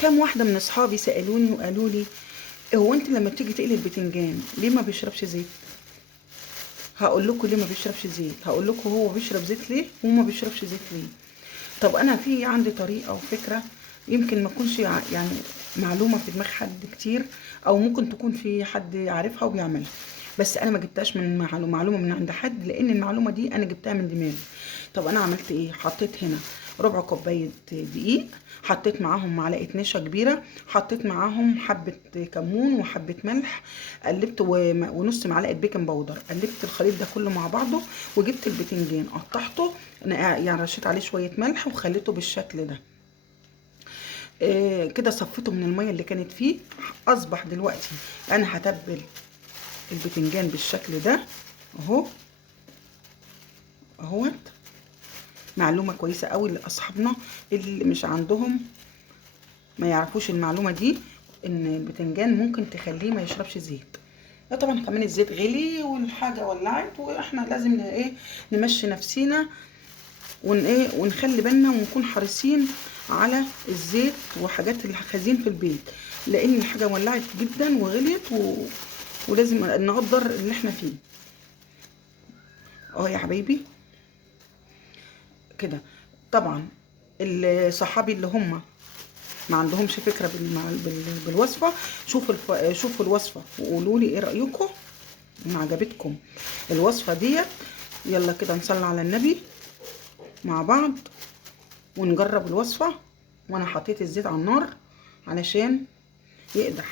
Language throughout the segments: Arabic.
كام واحده من اصحابي سالوني وقالوا لي هو انت لما بتيجي تقلي البتنجان ليه ما بيشربش زيت؟ هقول لكم ليه ما بيشربش زيت، هقول لكم هو بيشرب زيت ليه وما بيشربش زيت ليه. طب انا في عندي طريقه وفكره، يمكن ما تكونش يعني معلومه في دماغ حد كتير، او ممكن تكون في حد عارفها وبيعملها، بس انا ما جبتهاش من معلومه من عند حد، لان المعلومه دي انا جبتها من دماغي. طب انا عملت ايه؟ حطيت هنا ربع كوبايه دقيق، حطيت معاهم معلقه نشا كبيره، حطيت معاهم حبه كمون وحبه ملح، قلبت ونص معلقه بيكنج باودر، قلبت الخليط ده كله مع بعضه، وجبت البتنجان قطعته، يعني رشيت عليه شويه ملح وخليته بالشكل ده. كده صفيته من الميه اللي كانت فيه. اصبح دلوقتي انا هتبل البتنجان بالشكل ده اهو. اهوت معلومه كويسه قوي لاصحابنا اللي مش عندهم، ما يعرفوش المعلومه دي، ان البتنجان ممكن تخليه ما يشربش زيت. لا طبعا كمان الزيت غلي والحاجه ولعت، واحنا لازم نمشي نفسينا ونخلي بالنا ونكون حريصين على الزيت وحاجات الخزين في البيت، لان الحاجه ولعت جدا وغليت ولازم نقدر اللي احنا فيه. يا حبايبي كده. طبعا صحابي اللي هم ما عندهمش فكره بالوصفه، شوفوا الوصفه وقولوا لي ايه رايكم ان عجبتكم الوصفه ديت. يلا كده نصلي على النبي مع بعض ونجرب الوصفه. وانا حطيت الزيت على النار علشان يقدح.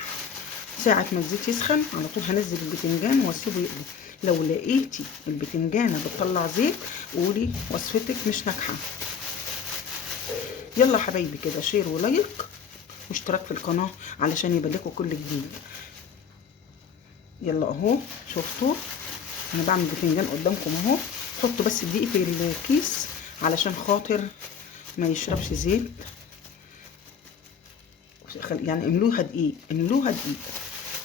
ساعة ما الزيت يسخن على طول هنزل البتنجان واسيبه يقلي. لو لقيتي البتنجانة بتطلع زيت قولي وصفتك مش ناجحة. يلا حبايبي كده شير ولايك واشتراك في القناة علشان يبلغكوا كل جديد. يلا اهو شفتوا انا بعمل بتنجان قدامكم اهو. حطوا بس الدقيق في الكيس علشان خاطر ما يشربش زيت، يعني املوها دقيق، املوها دقيق،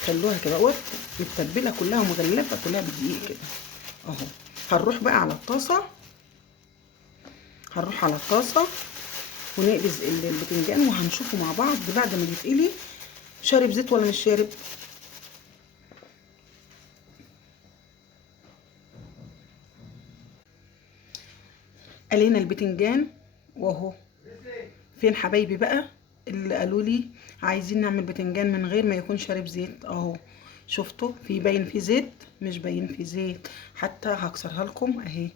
خلوها كده اهوت متبله كلها ومغلفه كلها بالدقيق كده اهو. هنروح بقى على الطاسه، هنروح على الطاسه ونقلز البتنجان وهنشوفه مع بعض بعد ما يتقلي شارب زيت ولا مش شارب. قلينا البتنجان واهو. فين حبايبي بقى اللي قالوا لي عايزين نعمل بتنجان من غير ما يكون شارب زيت؟ اهو شفتوا في باين في زيت مش باين في زيت، حتى هكسرها لكم اهي.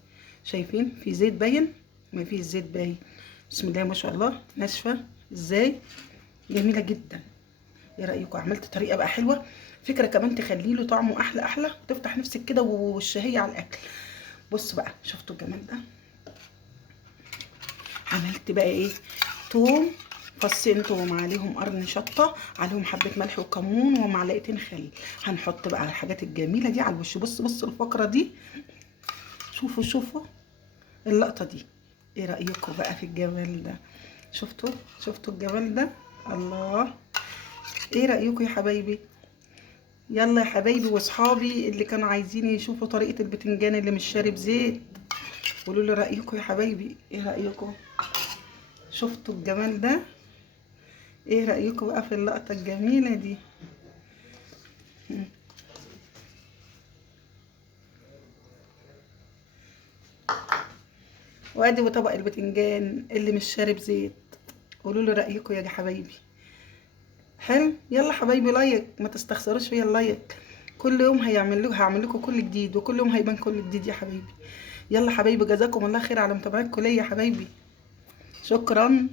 شايفين في زيت باين؟ ما فيش زيت باين. بسم الله ما شاء الله ناشفه ازاي، جميله جدا. ايه رايكم؟ عملت طريقه بقى حلوه، فكره كمان تخلي له طعمه احلى احلى، تفتح نفسك كده والشهيه على الاكل. بص بقى شفتوا الجمال ده. عملت بقى ايه؟ توم، فصين توم عليهم قرن شطه، عليهم حبه ملح وكمون ومعلقتين خل. هنحط بقى الحاجات الجميله دي على الوش. بص الفقره دي، شوفوا اللقطه دي. ايه رايكم بقى في الجمال ده؟ شفتوا الجمال ده؟ الله. ايه رايكم يا حبايبي؟ يلا يا حبايبي واصحابي اللي كانوا عايزين يشوفوا طريقه البتنجان اللي مش شارب زيت، قولوا لي رايكم يا حبايبي. ايه رايكم؟ شفتوا الجمال ده؟ ايه رأيكم بقى في اللقطة الجميلة دي؟ وادي طبق البتنجان اللي مش شارب زيت. قولوا لي رأيكم يا حبايبي. حلو. يلا حبايبي لايك، ما تستخسروش فيا اللايك. كل يوم هعمل لكم كل جديد، وكل يوم هيبان كل جديد يا حبايبي. يلا حبايبي جزاكم الله خير على متابعتكم ليا يا حبايبي. شكرا.